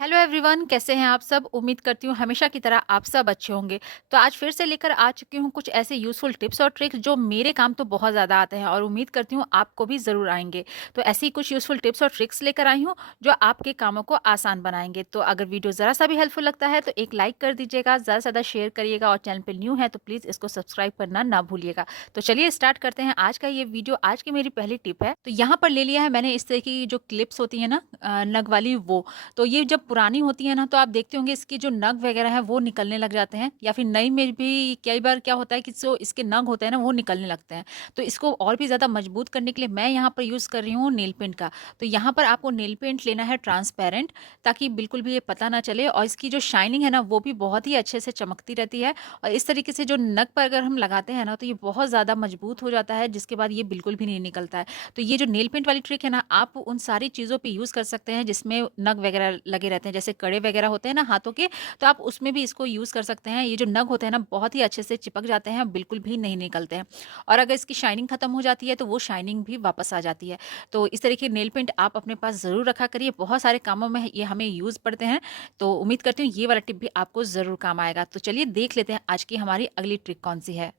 Hello everyone, कैसे हैं आप सब। उम्मीद करती हूँ हमेशा की तरह आप सब अच्छे होंगे। तो आज फिर से लेकर आ चुकी हूँ कुछ ऐसे यूज़फुल टिप्स और ट्रिक्स जो मेरे काम तो बहुत ज़्यादा आते हैं और उम्मीद करती हूँ आपको भी ज़रूर आएंगे। तो ऐसी ही कुछ यूज़फुल टिप्स और ट्रिक्स लेकर आई हूँ जो आपके कामों को आसान बनाएंगे। तो अगर वीडियो ज़रा सा भी हेल्पफुल लगता है तो एक लाइक कर दीजिएगा, ज़्यादा से ज़्यादा शेयर करिएगा और चैनल पर न्यू है तो प्लीज़ इसको सब्सक्राइब करना ना भूलिएगा। तो चलिए स्टार्ट करते हैं आज का ये वीडियो। आज की मेरी पहली टिप है, तो यहाँ पर ले लिया है मैंने इस तरह की जो क्लिप्स होती है ना, नग वाली वो। तो ये जब पुरानी होती है ना, तो आप देखते होंगे इसके जो नग वगैरह हैं वो निकलने लग जाते हैं, या फिर नई में भी कई बार क्या होता है कि जो इसके नग होते हैं ना वो निकलने लगते हैं। तो इसको और भी ज़्यादा मजबूत करने के लिए मैं यहाँ पर यूज़ कर रही हूँ नेल पेंट का। तो यहाँ पर आपको नेल पेंट लेना है ट्रांसपेरेंट, ताकि बिल्कुल भी ये पता ना चले, और इसकी जो शाइनिंग है ना वो भी बहुत ही अच्छे से चमकती रहती है। और इस तरीके से जो नग पर अगर हम लगाते हैं ना तो ये बहुत ज़्यादा मजबूत हो जाता है, जिसके बाद ये बिल्कुल भी नहीं निकलता है। तो ये जो नेल पेंट वाली ट्रिक है ना, आप उन सारी चीज़ों पे यूज़ कर सकते हैं जिसमें नग वगैरह लगे रहते हैं, जैसे कड़े वगैरह होते हैं ना हाथों के, तो आप उसमें भी इसको यूज़ कर सकते हैं। ये जो नग होते हैं ना बहुत ही अच्छे से चिपक जाते हैं, बिल्कुल भी नहीं निकलते हैं। और अगर इसकी शाइनिंग खत्म हो जाती है तो वो शाइनिंग भी वापस आ जाती है। तो इस तरह के नेल पेंट आप अपने पास ज़रूर रखा करिए, बहुत सारे कामों में ये हमें यूज़ पड़ते हैं। तो उम्मीद करती हूँ ये वाला टिप भी आपको ज़रूर काम आएगा। तो चलिए देख लेते हैं आज की हमारी अगली ट्रिक कौन सी है।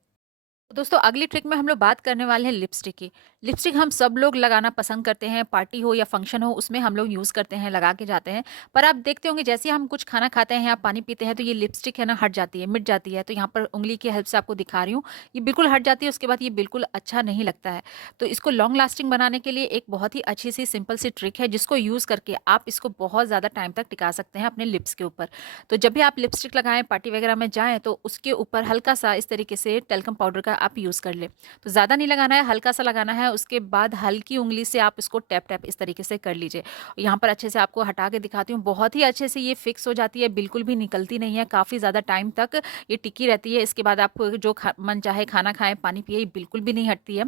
तो दोस्तों, अगली ट्रिक में हम लोग बात करने वाले हैं लिपस्टिक की। लिपस्टिक हम सब लोग लगाना पसंद करते हैं, पार्टी हो या फंक्शन हो उसमें हम लोग यूज़ करते हैं, लगा के जाते हैं। पर आप देखते होंगे जैसे ही हम कुछ खाना खाते हैं या पानी पीते हैं तो ये लिपस्टिक है ना हट जाती है, मिट जाती है। तो यहाँ पर उंगली की हेल्प से आपको दिखा रही हूँ, ये बिल्कुल हट जाती है। उसके बाद ये बिल्कुल अच्छा नहीं लगता है। तो इसको लॉन्ग लास्टिंग बनाने के लिए एक बहुत ही अच्छी सी सिंपल सी ट्रिक है, जिसको यूज़ करके आप इसको बहुत ज़्यादा टाइम तक टिका सकते हैं अपने लिप्स के ऊपर। तो जब भी आप लिपस्टिक लगाएं, पार्टी वगैरह में जाएं, तो उसके ऊपर हल्का सा इस तरीके से टेल्कम पाउडर का आप यूज़ कर लें। तो ज़्यादा नहीं लगाना है, हल्का सा लगाना है। उसके बाद हल्की उंगली से आप इसको टैप टैप इस तरीके से कर लीजिए। यहाँ पर अच्छे से आपको हटा के दिखाती हूँ, बहुत ही अच्छे से ये फिक्स हो जाती है, बिल्कुल भी निकलती नहीं है, काफ़ी ज़्यादा टाइम तक ये टिकी रहती है। इसके बाद आप जो मन चाहे खाना खाएं, पानी पिए, बिल्कुल भी नहीं हटती है।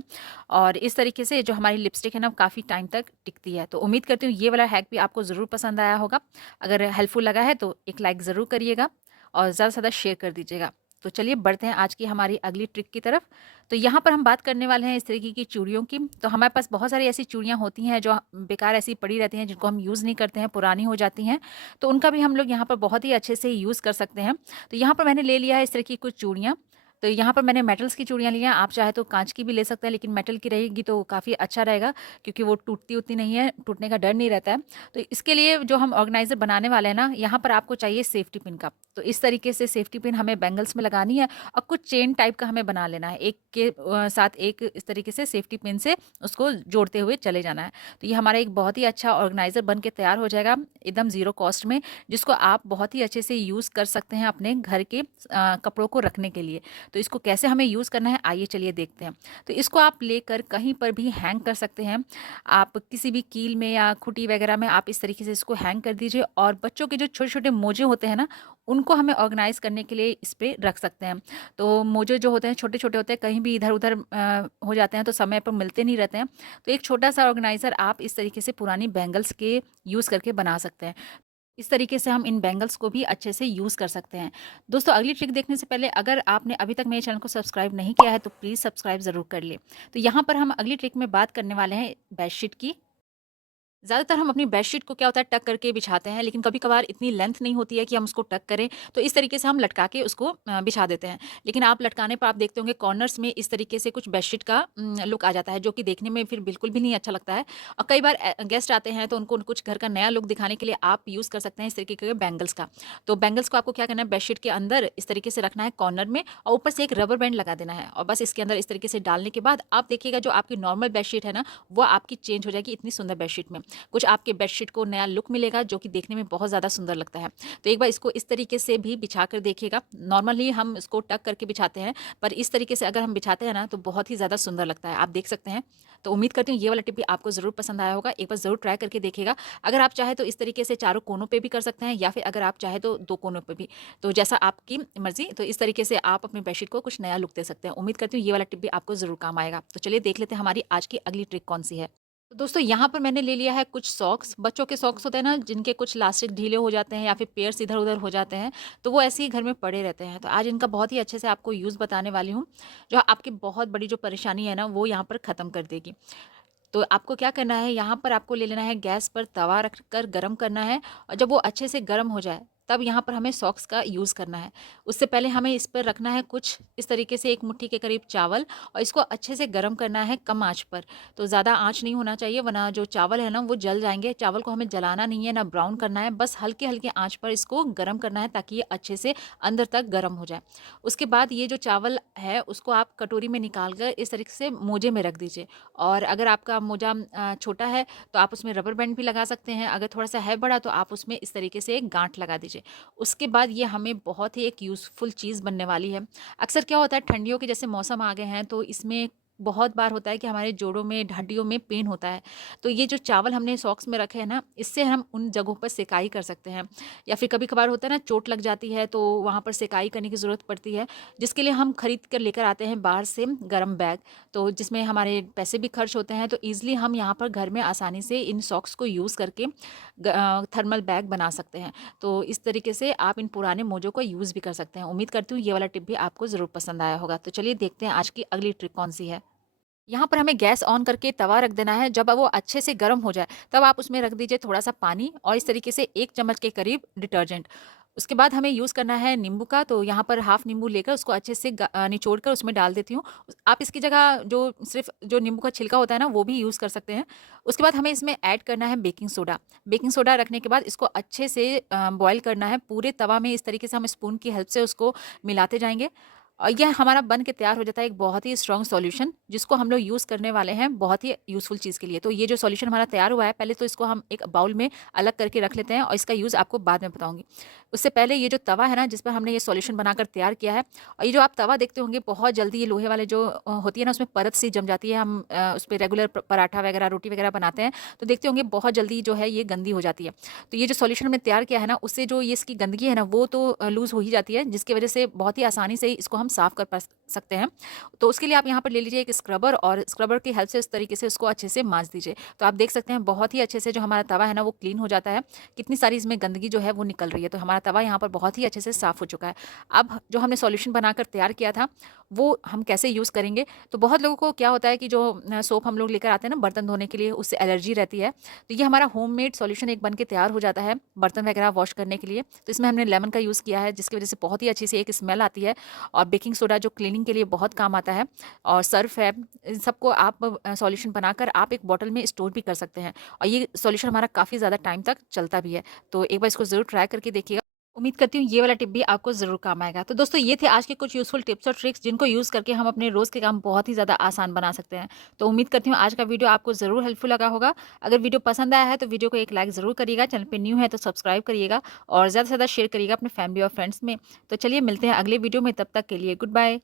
और इस तरीके से जो हमारी लिपस्टिक है ना काफ़ी टाइम तक टिकती है। तो उम्मीद करती हूँ ये वाला हैक भी आपको ज़रूर पसंद आया होगा। अगर हेल्पफुल लगा है तो एक लाइक ज़रूर करिएगा और ज़्यादा से ज़्यादा शेयर कर दीजिएगा। तो चलिए बढ़ते हैं आज की हमारी अगली ट्रिक की तरफ। तो यहाँ पर हम बात करने वाले हैं इस तरीके की चूड़ियों की। तो हमारे पास बहुत सारी ऐसी चूड़ियाँ होती हैं जो बेकार ऐसी पड़ी रहती हैं, जिनको हम यूज़ नहीं करते हैं, पुरानी हो जाती हैं। तो उनका भी हम लोग यहाँ पर बहुत ही अच्छे से यूज़ कर सकते हैं। तो यहाँ पर मैंने ले लिया है इस तरह की कुछ चूड़ियाँ। तो यहाँ पर मैंने मेटल्स की चूड़ियाँ ली हैं, आप चाहे तो काँच की भी ले सकते हैं, लेकिन मेटल की रहेगी तो काफ़ी अच्छा रहेगा, क्योंकि वो टूटती उतनी नहीं है, टूटने का डर नहीं रहता है। तो इसके लिए जो हम ऑर्गेनाइज़र बनाने वाले हैं ना, यहाँ पर आपको चाहिए सेफ्टी पिन का। तो इस तरीके से सेफ्टी पिन हमें बैंगल्स में लगानी है और कुछ चेन टाइप का हमें बना लेना है। एक के साथ एक इस तरीके से सेफ्टी पिन से उसको जोड़ते हुए चले जाना है। तो ये हमारा एक बहुत ही अच्छा ऑर्गेनाइज़र बन के तैयार हो जाएगा, एकदम ज़ीरो कॉस्ट में, जिसको आप बहुत ही अच्छे से यूज़ कर सकते हैं अपने घर के कपड़ों को रखने के लिए। तो इसको कैसे हमें यूज़ करना है आइए चलिए देखते हैं। तो इसको आप लेकर कहीं पर भी हैंग कर सकते हैं। आप किसी भी कील में या खूंटी वगैरह में आप इस तरीके से इसको हैंग कर दीजिए, और बच्चों के जो छोटे-छोटे मोजे होते हैं ना, उनको हमें ऑर्गेनाइज़ करने के लिए इस पे रख सकते हैं। तो मोजे जो होते हैं छोटे-छोटे होते हैं, कहीं भी इधर-उधर हो जाते हैं तो समय पर मिलते नहीं रहते हैं। तो एक छोटा-सा ऑर्गेनाइज़र आप इस तरीके से पुरानी बैंगल्स के यूज़ करके बना सकते हैं। इस तरीके से हम इन बैंगल्स को भी अच्छे से यूज़ कर सकते हैं। दोस्तों, अगली ट्रिक देखने से पहले अगर आपने अभी तक मेरे चैनल को सब्सक्राइब नहीं किया है तो प्लीज़ सब्सक्राइब ज़रूर कर लें। तो यहाँ पर हम अगली ट्रिक में बात करने वाले हैं बेडशीट की। ज़्यादातर हम अपनी बेडशीट को क्या होता है टक करके बिछाते हैं, लेकिन कभी-कभार इतनी लेंथ नहीं होती है कि हम उसको टक करें, तो इस तरीके से हम लटका के उसको बिछा देते हैं। लेकिन आप लटकाने पर आप देखते होंगे कॉर्नर्स में इस तरीके से कुछ बेडशीट का लुक आ जाता है, जो कि देखने में फिर बिल्कुल भी नहीं अच्छा लगता है। और कई बार गेस्ट आते हैं तो उनको कुछ घर का नया लुक दिखाने के लिए आप यूज़ कर सकते हैं इस तरीके के बैंगल्स का। तो बैंगल्स को आपको क्या करना है, बेडशीट के अंदर इस तरीके से रखना है कॉर्नर में, और ऊपर से एक रबर बैंड लगा देना है, और बस इसके अंदर इस तरीके से डालने के बाद आप देखिएगा जो आपकी नॉर्मल बेडशीट है ना, वो आपकी चेंज हो जाएगी इतनी सुंदर बेडशीट में। कुछ आपके बेडशीट को नया लुक मिलेगा, जो कि देखने में बहुत ज़्यादा सुंदर लगता है। तो एक बार इसको इस तरीके से भी बिछा कर देखिएगा। नॉर्मली हम इसको टक करके बिछाते हैं, पर इस तरीके से अगर हम बिछाते हैं ना तो बहुत ही ज़्यादा सुंदर लगता है, आप देख सकते हैं। तो उम्मीद करती हूँ ये वाला टिप भी आपको ज़रूर पसंद आया होगा, एक बार ज़रूर ट्राई करके देखिएगा। अगर आप चाहे तो इस तरीके से चारों कोनों पे भी कर सकते हैं, या फिर अगर आप चाहे तो दो कोनों पे भी, तो जैसा आपकी मर्जी। तो इस तरीके से आप अपनी बेडशीट को कुछ नया लुक दे सकते हैं। उम्मीद करती हूँ ये वाला टिप भी आपको ज़रूर काम आएगा। तो चलिए देख लेते हैं हमारी आज की अगली ट्रिक कौन सी है। तो दोस्तों, यहाँ पर मैंने ले लिया है कुछ सॉक्स। बच्चों के सॉक्स होते हैं ना, जिनके कुछ इलास्टिक ढीले हो जाते हैं या फिर पेयर्स इधर-उधर हो जाते हैं, तो वो ऐसे ही घर में पड़े रहते हैं। तो आज इनका बहुत ही अच्छे से आपको यूज़ बताने वाली हूँ, जो आपकी बहुत बड़ी जो परेशानी है ना, वो यहाँ पर ख़त्म कर देगी। तो आपको क्या करना है, यहाँ पर आपको ले लेना है गैस पर तवा रख कर गरम करना है, और जब वो अच्छे से गरम हो जाए तब यहाँ पर हमें सॉक्स का यूज़ करना है। उससे पहले हमें इस पर रखना है कुछ इस तरीके से 1 मुट्ठी के करीब चावल, और इसको अच्छे से गरम करना है कम आँच पर। तो ज़्यादा आँच नहीं होना चाहिए, वरना जो चावल है ना वो जल जाएँगे। चावल को हमें जलाना नहीं है, ना ब्राउन करना है, बस हल्के-हल्के आँच पर इसको गरम करना है ताकि ये अच्छे से अंदर तक गरम हो जाए। उसके बाद ये जो चावल है उसको आप कटोरी में निकाल कर इस तरीके से मोजे में रख दीजिए। और अगर आपका मोजा छोटा है तो आप उसमें रबर बैंड भी लगा सकते हैं, अगर थोड़ा-सा है बड़ा तो आप उसमें इस तरीके से एक गाँठ लगा दीजिए। उसके बाद ये हमें बहुत ही एक यूज़फुल चीज़ बनने वाली है। अक्सर क्या होता है, ठंडियों के जैसे मौसम आ गए हैं तो इसमें बहुत बार होता है कि हमारे जोड़ों में, हड्डियों में पेन होता है। तो ये जो चावल हमने सॉक्स में रखे हैं ना, इससे हम उन जगहों पर सेकाई कर सकते हैं। या फिर कभी-कभार होता है ना, चोट लग जाती है तो वहाँ पर सेकाई करने की ज़रूरत पड़ती है, जिसके लिए हम खरीद कर लेकर आते हैं बाहर से गर्म बैग। तो जिसमें हमारे पैसे भी खर्च होते हैं, तो ईज़िली हम यहाँ पर घर में आसानी से इन सॉक्स को यूज़ करके थर्मल बैग बना सकते हैं। तो इस तरीके से आप इन पुराने मोजों का यूज़ भी कर सकते हैं। उम्मीद करती हूँ ये वाला टिप भी आपको ज़रूर पसंद आया होगा। तो चलिए देखते हैं आज की अगली ट्रिक कौन-सी है। यहाँ पर हमें गैस ऑन करके तवा रख देना है। जब वो अच्छे से गर्म हो जाए, तब आप उसमें रख दीजिए थोड़ा-सा पानी और इस तरीके से 1 चम्मच के करीब डिटर्जेंट। उसके बाद हमें यूज़ करना है नींबू का, तो यहाँ पर हाफ नींबू लेकर उसको अच्छे से निचोड़ कर उसमें डाल देती हूँ। आप इसकी जगह जो सिर्फ़ जो नींबू का छिलका होता है ना, वो भी यूज़ कर सकते हैं। उसके बाद हमें इसमें ऐड करना है बेकिंग सोडा। बेकिंग सोडा रखने के बाद इसको अच्छे से बॉयल करना है। पूरे तवा में इस तरीके से हम स्पून की हेल्प से उसको मिलाते जाएँगे, और यह हमारा बन के तैयार हो जाता है एक बहुत ही स्ट्रॉन्ग सॉल्यूशन, जिसको हम लोग यूज़ करने वाले हैं बहुत ही यूज़फुल चीज़ के लिए। तो ये जो सॉल्यूशन हमारा तैयार हुआ है, पहले तो इसको हम एक बाउल में अलग करके रख लेते हैं और इसका यूज़ आपको बाद में बताऊँगी। उससे पहले ये जो तवा है ना, जिस पर हमने ये सॉल्यूशन बनाकर तैयार किया है, और ये जो आप तवा देखते होंगे बहुत जल्दी ये लोहे वाले जो होती है ना, उसमें परत सी जम जाती है। हम उस पे रेगुलर पराठा वगैरह, रोटी वगैरह बनाते हैं, तो देखते होंगे बहुत जल्दी जो है ये गंदी हो जाती है। तो ये जो सॉल्यूशन हमने तैयार किया है ना, उससे जो ये इसकी गंदगी है ना, वो तो लूज़ हो ही जाती है, जिसकी वजह से बहुत ही आसानी से इसको हम साफ़ कर सकते हैं। तो उसके लिए आप यहाँ पर ले लीजिए एक स्क्रबर, और स्क्रबर की हेल्प से इस तरीके से इसको अच्छे से माँज दीजिए। तो आप देख सकते हैं बहुत ही अच्छे से जो हमारा तवा है ना, वो क्लीन हो जाता है। कितनी सारी इसमें गंदगी जो है वो निकल रही है। तो हमारा तवा यहाँ पर बहुत ही अच्छे से साफ़ हो चुका है। अब जो हमने सॉल्यूशन बनाकर तैयार किया था, वो हम कैसे यूज़ करेंगे? तो बहुत लोगों को क्या होता है कि जो सोप हम लोग लेकर आते हैं ना बर्तन धोने के लिए, उससे एलर्जी रहती है। तो ये हमारा होममेड सॉल्यूशन एक बन के तैयार हो जाता है बर्तन वगैरह वॉश करने के लिए। तो इसमें हमने लेमन का यूज़ किया है, जिसकी वजह से बहुत ही अच्छी सी एक स्मेल आती है, और बेकिंग सोडा जो क्लीनिंग के लिए बहुत काम आता है, और सर्फ है। इन सबको आप सॉल्यूशन बनाकर आप एक बॉटल में स्टोर भी कर सकते हैं, और ये सॉल्यूशन हमारा काफ़ी ज़्यादा टाइम तक चलता भी है। तो एक बार इसको ज़रूर ट्राई करके देखिएगा। उम्मीद करती हूँ ये वाला टिप भी आपको ज़रूर काम आएगा। तो दोस्तों ये थे आज के कुछ यूज़फुल टिप्स और ट्रिक्स, जिनको यूज़ करके हम अपने रोज़ के काम बहुत ही ज़्यादा आसान बना सकते हैं। तो उम्मीद करती हूँ आज का वीडियो आपको ज़रूर हेल्पफुल लगा होगा। अगर वीडियो पसंद आया है तो वीडियो को एक लाइक ज़रूर करिएगा, चैनल पे न्यू है तो सब्सक्राइब करिएगा, और ज़्यादा से ज़्यादा शेयर करिएगा अपने फैमिली और फ्रेंड्स में। तो चलिए मिलते हैं अगले वीडियो में, तब तक के लिए गुड बाय।